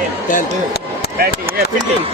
Batting या fielding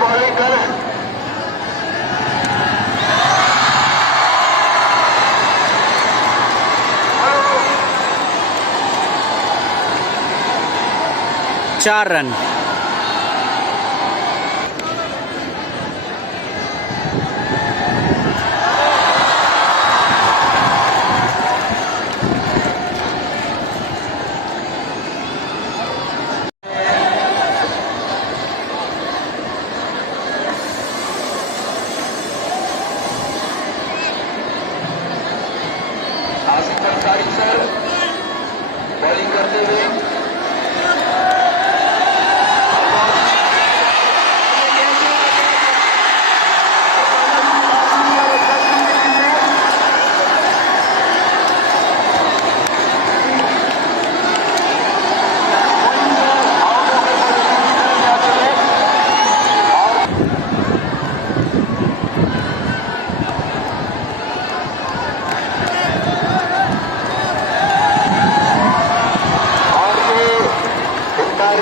bowling कर 4 run. Asif Ansari sir bowling करते हुए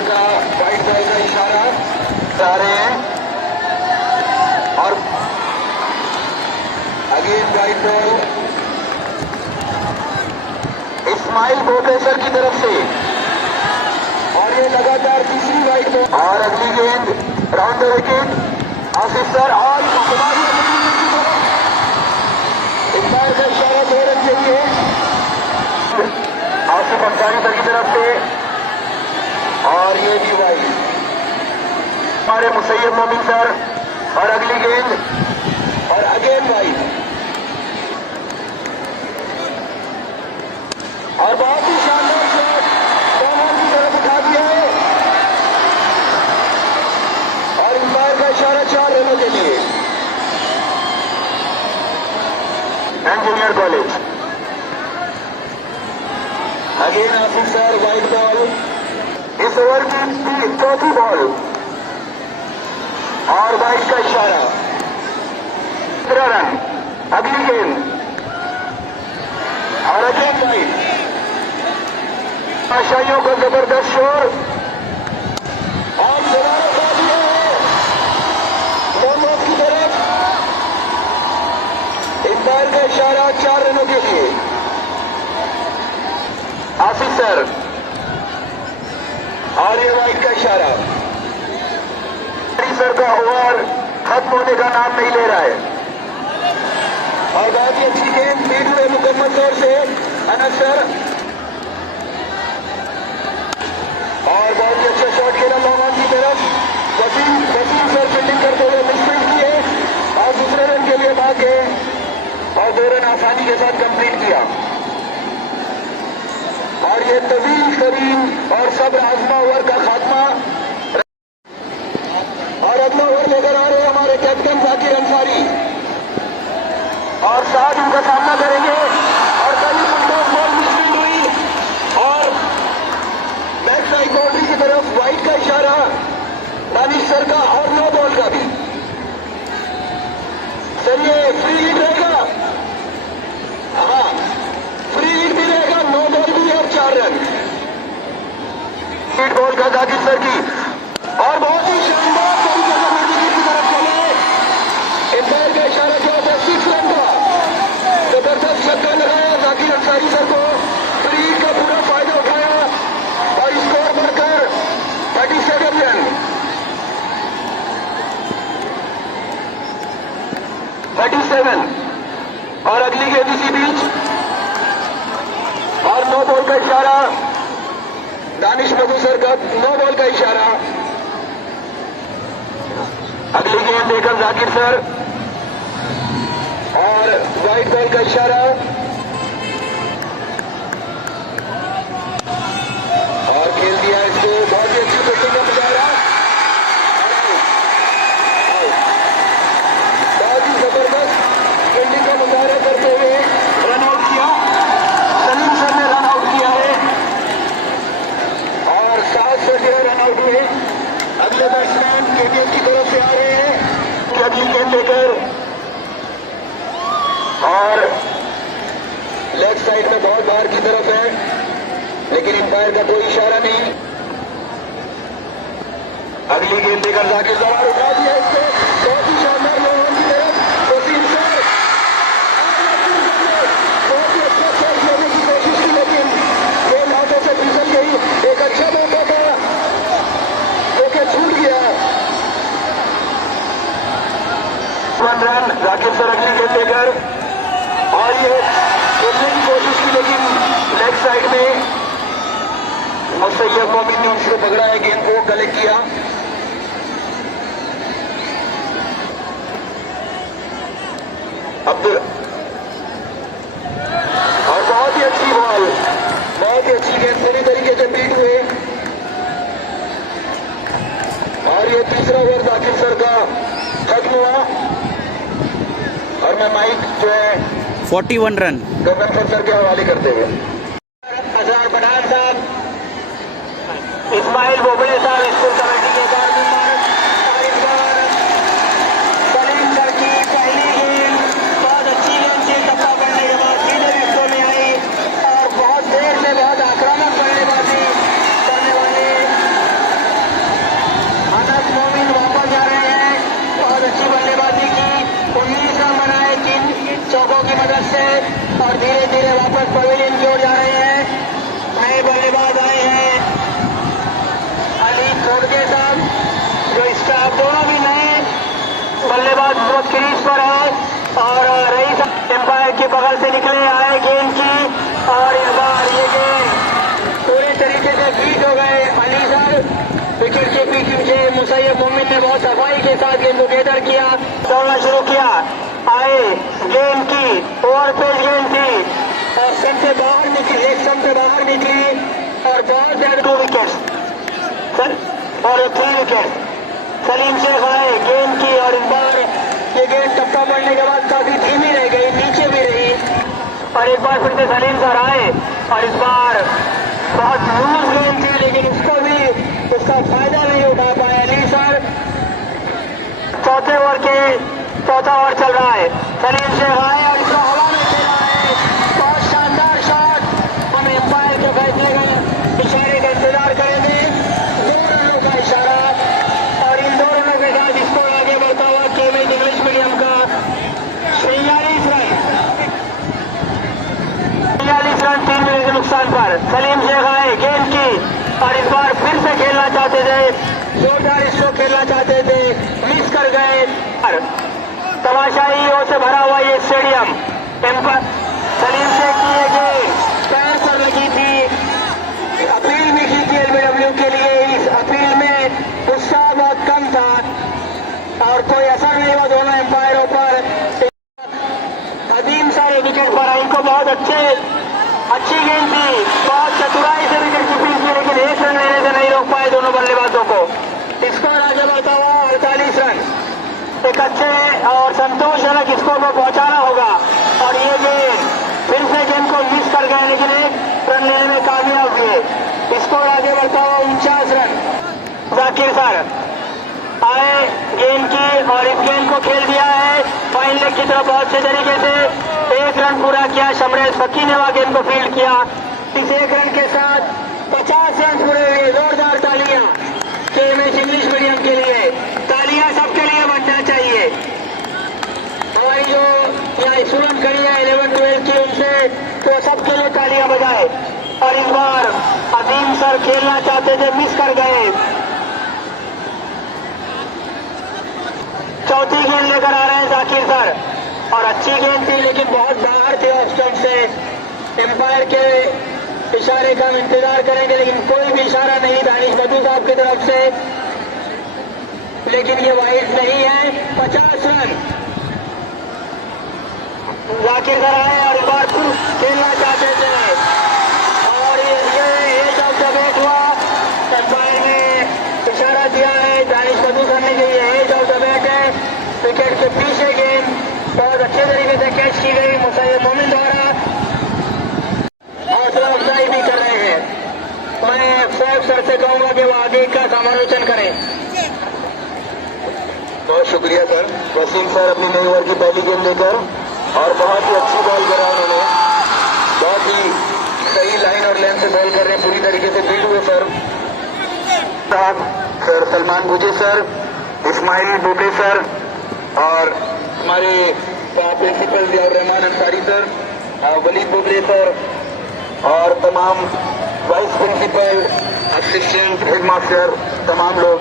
का वाइट बॉल का इशारा जा रहे हैं और अगेन वाइट बॉल इस्माइल भोपेसर की तरफ से और ये लगातार तीसरी वाइट बॉल और अगली गेंद round the wicket Asif sir और इस्माइल का इशारा 2 रन के लिए आसिफ अंसारी सर की तरफ से और ये भी वाइड हमारे मुसैयब मोमिन सर और अगली गेंद और अगेन वाइड और बहुत ही शानदार शॉट कॉर्नर की तरफ उठा दिया है और अंपायर का इशारा 4 रनों के लिए engineer college again Asif sir wide ball इस ओवर की 4थी बॉल और वाइड का इशारा 13 रन अगली गेंद और अगेन वाइड आशाइयों का जबरदस्त शोर और दोबारा खा दिया है मोहम्मद की तरफ अंपायर का इशारा 4 रनों के लिए आसिफ सर और ये वाइड का इशारा सर का ओवर खत्म होने का नाम नहीं ले रहा है और बहुत ही अच्छी गेंद लीड हुए मुकम्मल तौर से अनस सर और बहुत ही अच्छा शॉट खेला लॉन्ग ऑन की तरफ वसीम सर फील्डिंग करते हुए मिसफील्ड किए और दूसरे रन के लिए भाग गए और 2 रन आसानी के साथ कंप्लीट किया और ये तवील तरीन और सब्र आजमा ओवर का खात्मा और अगला ओवर लेकर आ रहे हैं हमारे कैप्टन जाकिर अंसारी और साथ उनका सामना करेंगे और पहली बॉल मिसफील्ड हुई और बैक साइड बाउंड्री की तरफ वाइड का इशारा दानिश सर का और 9 बॉल का भी सर ये फ्री हिट रहेगा हाँ फ्री हिट भी रहेगा 9 बॉल भी और 4 रन हिट बॉल का जाकिर सर की और बहुत ही शानदार तरीके से विकेट की तरफ चले। एम्पायर का इशारा किया था 6 रन का। जबरदस्त छक्का लगाया जाकिर अंसारी सर को, फ्री का पूरा फायदा उठाया और स्कोर बढ़कर 37 रन। 37 और अगली गेंद इसी बीच और नो बॉल का इशारा, दानिश मधु सर का नो बॉल का इशारा। अगली गेंद देकर जाकिर सर और व्हाइट बॉल का इशारा और खेल दिया इसको। बहुत ही अच्छी बैटिंग का मुजाहरा, बहुत ही जबरदस्त फील्डिंग का मुजाहरा करते हुए रन आउट किया। सलीम सर ने रन आउट किया है और 7 से 6 रन आउट हुए। अगले बैट्समैन केटीएम की तरफ से आ रहे हैं कि अगली गेंद लेकर और लेग साइड में बहुत बाहर की तरफ है, लेकिन अंपायर का कोई इशारा नहीं। अगली गेंद लेकर जाके सवार उठा दिया इसको, बहुत ही शानदार लोगों की तरफ वसीम सर बहुत ही अच्छा शॉट लेने की कोशिश की, लेकिन गेंद हाथों से फिसल गई। एक अच्छा मौका था जो कि छूट गया। 1 रन जाकिर सर अगली गेंद लेकर और ये खेलने की कोशिश की, लेकिन लेग साइड में मुसैयब मोमिन ने उसको पकड़ा है, गेंद को कलेक्ट किया। अब्दुल और बहुत ही अच्छी बॉल, बहुत ही अच्छी गेंद पूरी तरीके से बीट हुए और ये तीसरा ओवर जाकिर सर का खत्म हुआ और मैं माइक जो है 41 रन। गवर्नर सर के हवाले करते हुए अजहर पठान साहब, इस्माइल बोबड़े साहब स्कूल कमेटी के कारकुन और इस बार सलीम सर की पहली गेंद बहुत अच्छी गेंद थी, टप्पा पड़ने के बाद सीधे विकेटों में आई और बहुत देर से बहुत आक्रामक बल्लेबाजी करने वाले अनस मोमिन वापस जा रहे हैं। बहुत अच्छी बल्लेबाजी की, 19 रन बनाए 3 चौकों की मदद से और धीरे धीरे वापस पवेलियन की ओर जा रहे हैं। नए बल्लेबाज आए हैं अली खोड़के साहब, जो स्टाफ दोनों भी नए बल्लेबाज बहुत क्रीज पर है और रईस एम्पायर के बगल से निकले आए गेंद की और इस बार ये गेंद पूरे तरीके से बीट हो गए। अली साहब विकेट के पीछे मुसैयब मोमिन ने बहुत सफाई के साथ गेंद को गेदर किया, दौड़ना शुरू किया। आए गेंद की ओवर पेज गेंद थी और स्टंप से बाहर निकली, एक स्टंप से बाहर निकली और बहुत ज्यादा 2 विकेट्स और 3 विकेट। सलीम शेख आए गेंद की और इस बार ये गेंद टप्पा पड़ने के बाद काफी धीमी रह गई, नीचे भी रही और एक बार फिर से सलीम सर आए और इस बार बहुत लूज गेंद थी, लेकिन उसको भी उसका फायदा नहीं उठा पाए अली सर। चौथे ओवर के चौथा ओवर चल रहा है, सलीम शेख आए और इसको हवा में खेला है, बहुत शानदार शॉट। हम एम्पायर के फैसले का इशारे का इंतजार करेंगे। 2 रनों का इशारा और इन 2 रनों के साथ इसको आगे बढ़ता हुआ केमेज इंग्लिश मीडियम का 46 रन 3 मिनट के नुकसान पर। सलीम शेख आए गेंद की और इस बार फिर से खेलना चाहते थे, जोरदार इसको खेलना चाहते थे, मिस कर गए। तमाशाइयों से भरा हुआ ये स्टेडियम, सलीम शेख की ये गेंद पैर पर लगी थी। अपील भी की थी एलबीडब्ल्यू के लिए, इस अपील में उत्साह बहुत कम था और कोई असर नहीं हुआ दोनों एम्पायरों पर। अदीम सारे विकेट पर आई, इनको बहुत अच्छी गेंद थी, बहुत चतुराई से विकेट कीपिंग की, लेकिन 1 रन लेने से नहीं रोक पाए दोनों बल्लेबाजों को। स्कोर आगे बढ़ता हुआ 48 रन, एक अच्छे और संतोषजनक स्कोर पर पहुंचाना होगा और ये गेंद फिर से गेंद को मिस कर गए, लेकिन 1 रन लेने में कामयाब हुए। स्कोर आगे बढ़ता हुआ 49 रन। जाकिर सर आए गेंद की और इस गेंद को खेल दिया है फाइन लेग की तरफ बहुत अच्छे तरीके से, 1 रन पूरा किया। शमरेज फकी ने वह गेंद को फील्ड किया, इस 1 रन के साथ 50 रन पूरे हुए। जोरदार और इस बार अजीम सर खेलना चाहते थे, मिस कर गए। चौथी गेंद लेकर आ रहे हैं जाकिर सर, और अच्छी गेंद थी लेकिन बहुत बाहर थे ऑफ स्टंप से। एम्पायर के इशारे का हम इंतजार करेंगे, लेकिन कोई भी इशारा नहीं दानिश मधु साहब की तरफ से, लेकिन ये वाइड नहीं है। 50 रन जाकिर सर आए और इस बार फिर खेलना चाहते थे, और ये एज ऑफ द बैट हुआ। एम्पायर ने इशारा दिया है दानिश मधु सर ने कि ये एज ऑफ द बैट है। विकेट के पीछे गेंद बहुत अच्छे तरीके से कैच की गई मुसैयद मोमिन द्वारा, हौसला अफजाई भी कर रहे हैं। मैं फौज सर से कहूंगा कि वो आगे का समालोचन करें। बहुत शुक्रिया सर। वसीम सर अपनी नई ओवर की पहली गेंद लेकर, और बहुत ही अच्छी बॉल करा उन्होंने, बहुत ही सही लाइन और लेंथ से बॉल कर रहे हैं, पूरी तरीके से बीट हुए sir. Sir Salman Buje sir, Ismail Bute sir, और हमारे principal Ziaur Rahman Ansari sir, Walid Buble sir, और तमाम वाइस प्रिंसिपल, असिस्टेंट हेडमास्टर, तमाम लोग।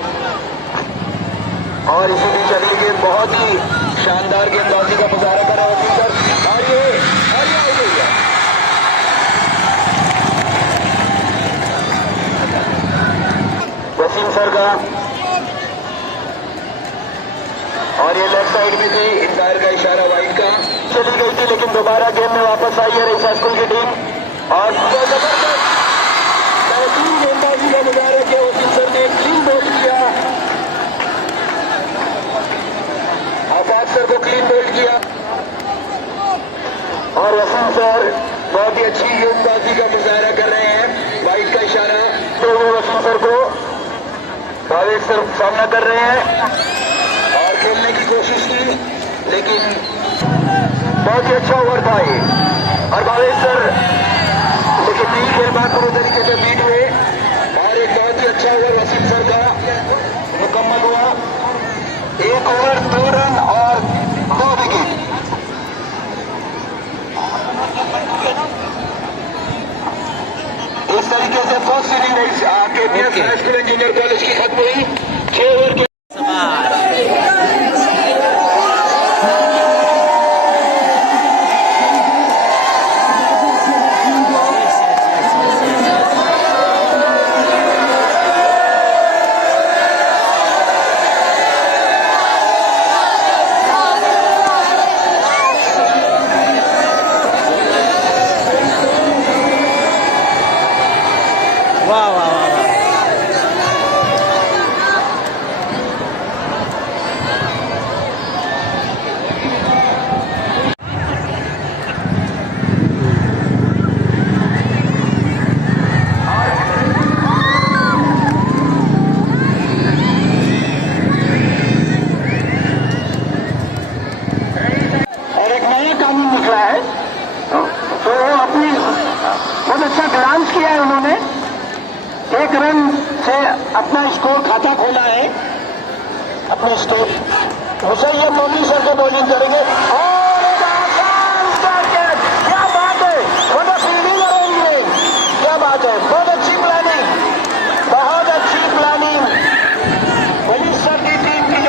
और इसी बीच अगली गेंद बहुत ही शानदार गेंदबाजी का मुजाहरा कर रहा है वसीम सर, और ये आउट हो गया। वसीम सर का, और ये लेफ्ट साइड में थी, इंपायर का इशारा वाइड का चली गई थी, लेकिन दोबारा गेम में वापस आई है रईसा स्कूल की टीम, और जबरदस्त बेहतरीन गेंदबाजी का मुजाहरा किया वसीम सर ने, क्लीन बोल्ड किया, आफाक सर को क्लीन बोल्ड किया, और वसीम सर बहुत ही अच्छी गेंदबाजी का मुजाहरा कर रहे हैं, वाइड का इशारा तो वो वसीम सर को भावेश सर सामना कर रहे हैं, और खेलने की कोशिश की, लेकिन बहुत ही अच्छा ओवर था ये, और भावेश सर लेकिन नहीं खेल पाए, पूरी तरीके से बीट हुए, और एक बहुत ही अच्छा ओवर वसीम सर का मुकम्मल हुआ। 1 ओवर 2 रन और 2 विकेट। इस तरीके से first inning KPS high school and junior college की खत्म हुई 6 ओवर के। वाह वाह वाह वाह। और एक नया कानून निकला है, तो अपनी बहुत अच्छा ग्रांस किया है उन्होंने, 1 रन से अपना स्कोर खाता खोला है, अपने स्कोर। मुसैयद मोमिन सर को बॉलिंग करेंगे, और एक आसान स्टार्ट कैच, क्या बात है, बहुत फील्डिंग अरेंजमेंट, क्या बात है, बहुत अच्छी प्लानिंग, बहुत अच्छी प्लानिंग। वली सर की टीम की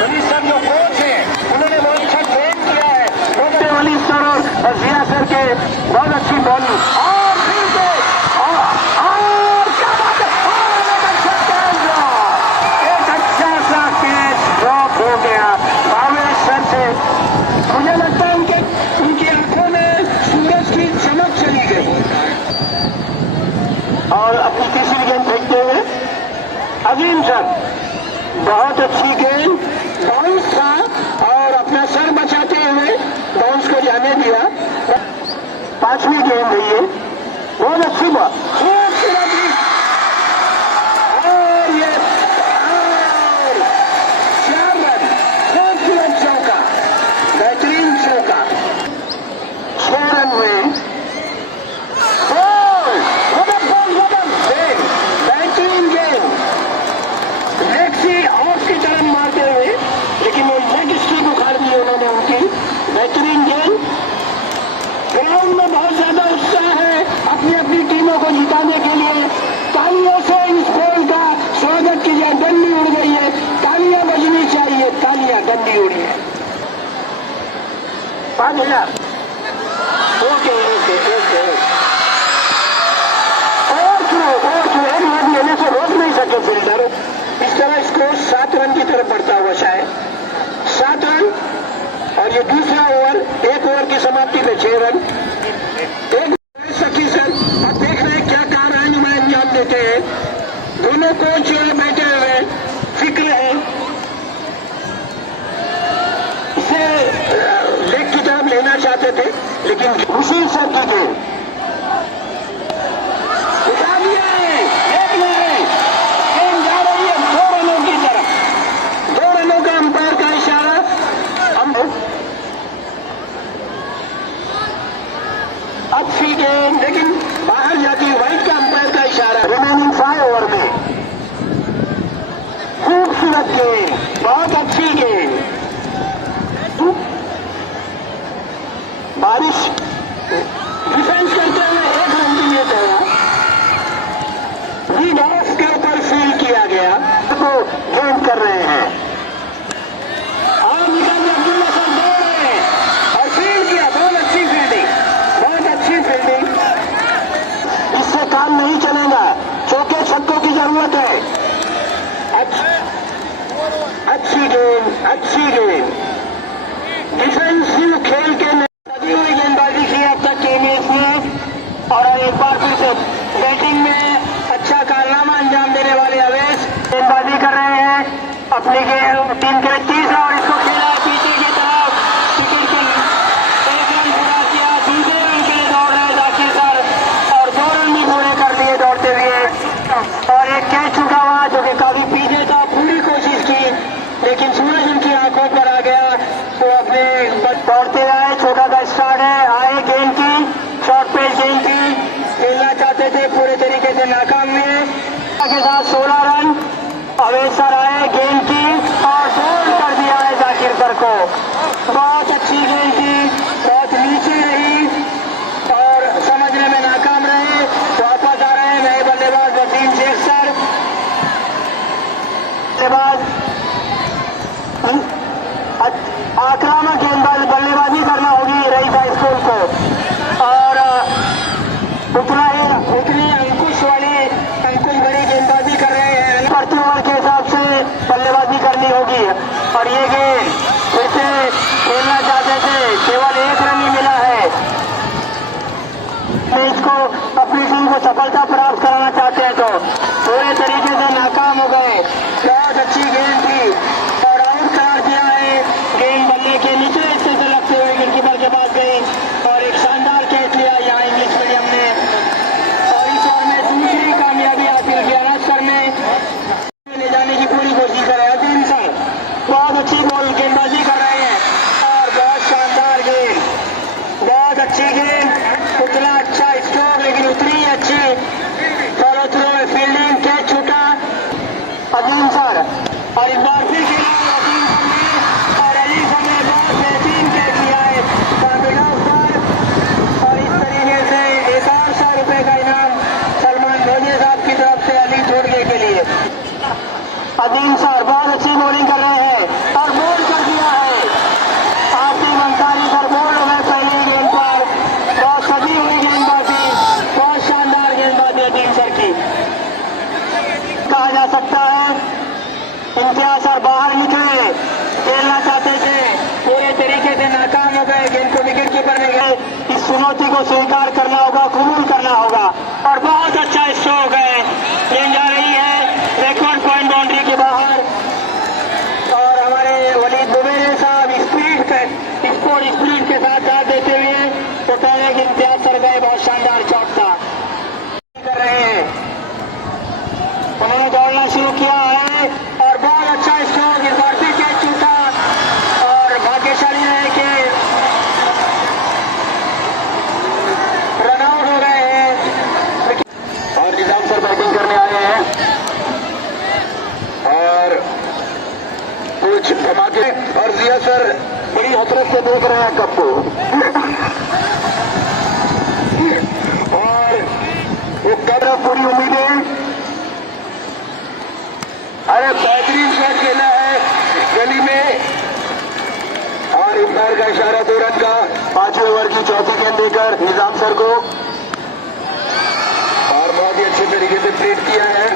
वली सर जो कोच है, उन्होंने बहुत अच्छा ट्रेन किया है, बहुत वली सर और जिया सर के बहुत अच्छी बॉलिंग, और फिर से और क्या बात है, और एक अच्छा कैच ड्रॉप, एक अच्छा सा कैच ड्रॉप हो गया भावेश सर से। मुझे लगता है उनकी आंखों में सूरज की चमक चली गई, और अपनी तीसरी गेंद फेंकते हुए अजीम सर, बहुत अच्छी गेंद, बाउंस था और अपना सर बचाते हुए बाउंस को जाने दिया। 5वीं गेंद है ये, बहुत अच्छी बात, खूबसूरत, और ये 4 रन, खूबसूरत चौका, बेहतरीन चौका, 6 रन में बेहतरीन गेंद, लेग ऑफ की तरफ मारते हुए, लेकिन वो लेग स्ट्रिक उखाड़ दी उन्होंने उनकी, बेहतरीन गेंद। ग्राउंड में बहुत ज्यादा उत्साह है अपनी अपनी टीमों स्कोर 7 रन की तरफ बढ़ता हुआ शायद 7 रन। और ये दूसरा ओवर, एक ओवर की समाप्ति पे 6 रन। एक सखी सर, अब देख रहे हैं क्या कारनामे अंजाम देते हैं। दोनों कोच जो है बैठे हुए फिक्र है, इसे लेग की तरफ लेना चाहते थे लेकिन उसी सर की गेंद उठा लिया है। देख रहे हैं गेंद जा रही है 2 रनों की तरफ। 2 रनों का अंपायर का इशारा। अच्छी गेंद लेकिन बाहर जाती है, वाइड का अंपायर का इशारा। रिमेनिंग 5 ओवर में खूबसूरत गेंद, बहुत अच्छी गेंद। बारिश डिफेंस करते हुए 1 रन के लिए तोड़ा। लीड ऑफ के ऊपर फील्ड किया गया तो गेंद कर रहे हैं और निकल अब्दुल्ला सर दौड़ रहे हैं और फील्ड किया। बहुत अच्छी फील्डिंग, बहुत अच्छी फील्डिंग। इससे काम नहीं चलेगा, चौके छक्कों की जरूरत है। अच्छी गेंद, अच्छी गेंद। डिफेंसिव खेल के सजी हुई गेंदबाजी की अब तक केएमएस ने और एक बार फिर से बैटिंग में अच्छा कारनामा अंजाम देने वाले अवेश गेंदबाजी कर रहे हैं अपनी टीम के लिए। तीसरा और इसको खेला है पीछे की तरफ, विकेट के 1 रन पूरा किया। दूसरे रन के लिए दौड़ रहे हैं जाकिर सर और 2 रन भी पूरे कर लिए दौड़ते हुए। और एक कैच छूटा हुआ जो कि काफी पीछे था, पूरी कोशिश की लेकिन सूरज उनकी आंखों पर आ गया तो अपने दौड़ते आए। छोटा का स्टार्ट है, आए गेंद की शॉर्ट पेज गेंद की खेलना चाहते थे, पूरे तरीके से नाकाम हुए। के साथ 16 रन अवेश सर आए गेंद की और बोल्ड कर दिया है जाकिर सर को। बहुत अच्छी गेंद थी, बहुत नीचे रही और समझने में नाकाम रहे। वापस आ रहे हैं नए बल्लेबाज वसीम शेख सर। बल्लेबाज आक्रामक गेंदबाज बल्लेबाजी करना होगी रईस हाई स्कूल को और उतनी अंकुश बड़ी गेंदबाजी कर रहे हैं। प्रति ओवर के हिसाब से बल्लेबाजी करनी होगी और ये गेंद फिर से खेलना चाहते थे, केवल 1 रन ही मिला है। मैच को अपनी टीम को सफलता प्राप्त कराना चाहते हैं तो पूरे तरीके से नाकाम हो गए। बहुत अच्छी गेंद थी और आउट करार दिया है। गेंद बल्ले के नीचे हिस्से से लगते हुए विकेटकीपर के पास गई और एक शानदार कैच लिया यहाँ इंग्लिश मीडियम ने और इस ओवर में दूसरी कामयाबी हासिल किया। सर ने ले जाने की पूरी कोशिश कर रहे हैं अजीम सर, बहुत अच्छी बॉल गेंदबाजी कर रहे हैं और बहुत शानदार गेंद, बहुत अच्छी गेंद। उतना अच्छा स्ट्रोक लेकिन उतनी ही अच्छी फॉलो थ्रू में फील्डिंग, कैच छूटा अजीम सर और इस बार फिर खेला अजीम सर ने और अली सर ने बहुत बेहतरीन कैच लिया है काबिलाव पर। और इस तरीके से 1,000 रुपए का इनाम सलमान भोजिया साहब की तरफ से अली छोड़ने के लिए। अजीम सर बहुत अच्छी बॉलिंग कर रहे हैं और बोल्ड कर दिया है। आसिम अंसारी सर बोल्ड हो गए पहली गेंद पर। बहुत सजी हुई गेंदबाजी, बहुत शानदार गेंदबाजी अजीम सर की कहा जा सकता है। इम्तियाज सर बाहर निकले, खेलना चाहते थे, पूरे तरीके से नाकाम हो गए। गेंद को विकेट कीपर में गए। इस चुनौती को स्वीकार करना होगा, कबूल करना होगा और बहुत अच्छा स्ट्रोक है। गेंद जा रही है रिकॉर्ड पॉइंट बाउंड्री के बाहर और हमारे वलीद बुबेरे साहब स्पीड के साथ साथ देते हुए तो पहले कि इम्तियाज सर गए, बहुत शानदार चौक था कर रहे हैं। उन्होंने दौड़ना शुरू किया है और बहुत अच्छा स्ट्रोक, इस बार फिर कैच छूटा और भाग्यशाली रहे कि रन आउट हो गए हैं। और निजाम सर बैटिंग करने आए हैं और कुछ धमाके और जिया सर बड़ी हसरत से देख रहे हैं कप को और वो कर पूरी उम्मीदें। अरे बेहतरीन शॉट खेला है गली में और इम्पायर का इशारा 2 रन का 5वें ओवर की चौथी गेंद देकर निजाम सर को और बहुत ही अच्छे तरीके से प्लेट किया है।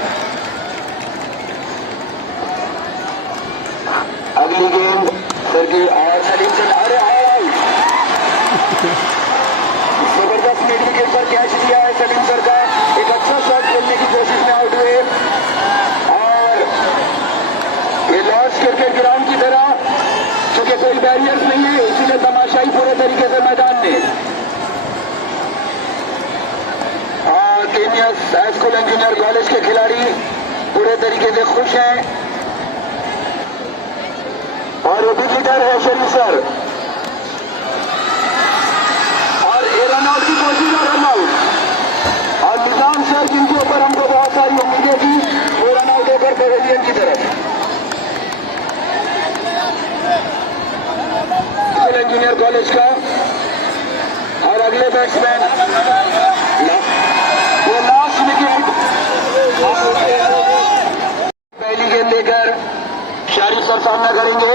तरीके से मैदान में। Kenya high school and junior college के खिलाड़ी पूरे तरीके से खुश हैं और ये भी लीडर है शरीफ सर और ये रनआउट की कोशिश और रनआउट और निजाम सर जिनके ऊपर हमको बहुत सारी उम्मीदें थी वो रनआउट होकर पेवेलियन की तरफ। इंजीनियर कॉलेज का और अगले बैट्समैन वो लास्ट विकेट पहली गेंद लेकर शारिफ सर सामना करेंगे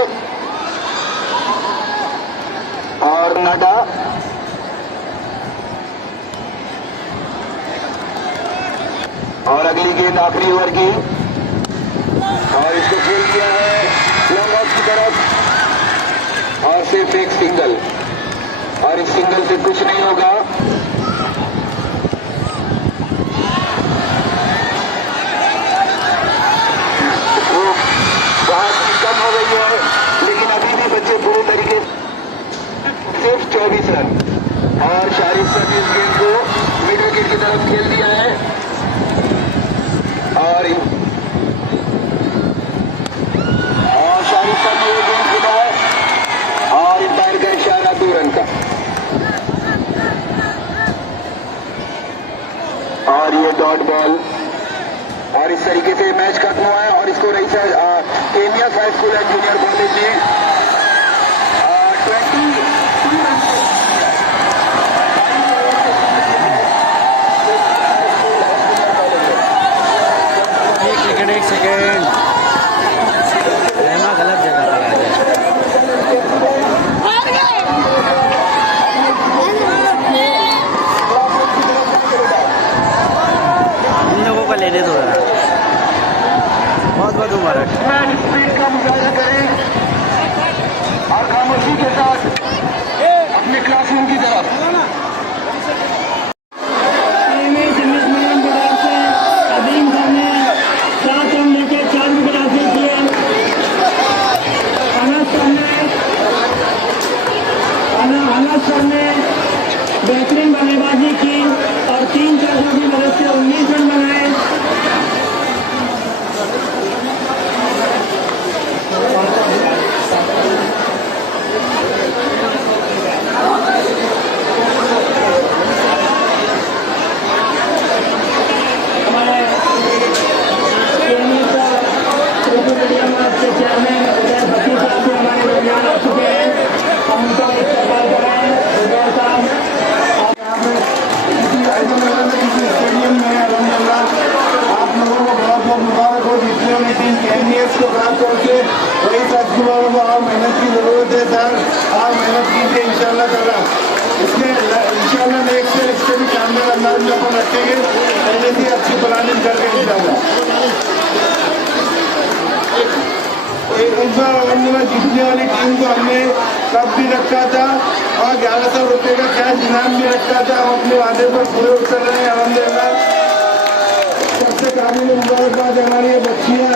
और नाटा और अगली गेंद आखिरी ओवर की और इसको खेल दिया है लॉन्ग ऑफ की तरफ और सिर्फ एक सिंगल और इस सिंगल से कुछ नहीं होगा। वो बहुत कम हो गई है लेकिन अभी भी बच्चे पूरे तरीके सिर्फ 24 रन और शारिफ सर ने इस गेंद को मिड विकेट की तरफ खेल दिया है और शारिफ सर ने ये गेंद खेला है और अंपायर का इशारा 2 रन का और ये डॉट बॉल और इस तरीके से मैच खत्म हुआ है और इसको Raisa Kenya high school and junior college ने 1 सेकेंड रहना गलत जगह पर आ जाए। इन लोगों को लेने दो जरा। बहुत बहुत मुबारक। स्पीड का मुजाहिदा करें और खामोशी के साथ अपने क्लासरूम की तरफ बेहतरीन बल्लेबाजी की और 3 चौकों की मदद से 19 रन बनाए। चेयरमैन उदय भट्टी साहब भी हमारे दरमियान आ चुके हैं। हम उनका इस्तेमाल करें उदय साहब स्टेडियम में अलहमदुलिल्लाह आप लोगों को बहुत बहुत मुबारक हो जितने में टीम कैंडिडेट्स को खास तौर से वही साथियों को और मेहनत की जरूरत है सर आप मेहनत कीजिए इंशाल्लाह ताला इसमें इंशाल्लाह नेक्स्ट से इससे भी शानदार अंदाज में अपन रखेंगे पहले से अच्छी प्लानिंग करके इंशाल्लाह। इस बार अलहमदुलिल्लाह जीतने वाली टीम को हमने कप भी रखा था और 1100 रुपये का कैश इनाम भी रखा था। हम अपने वादे पर पूरे उतर रहे हैं अलहमदुलिल्लाह। सबसे काबिल मुबारकबाद हमारी ये बच्चियाँ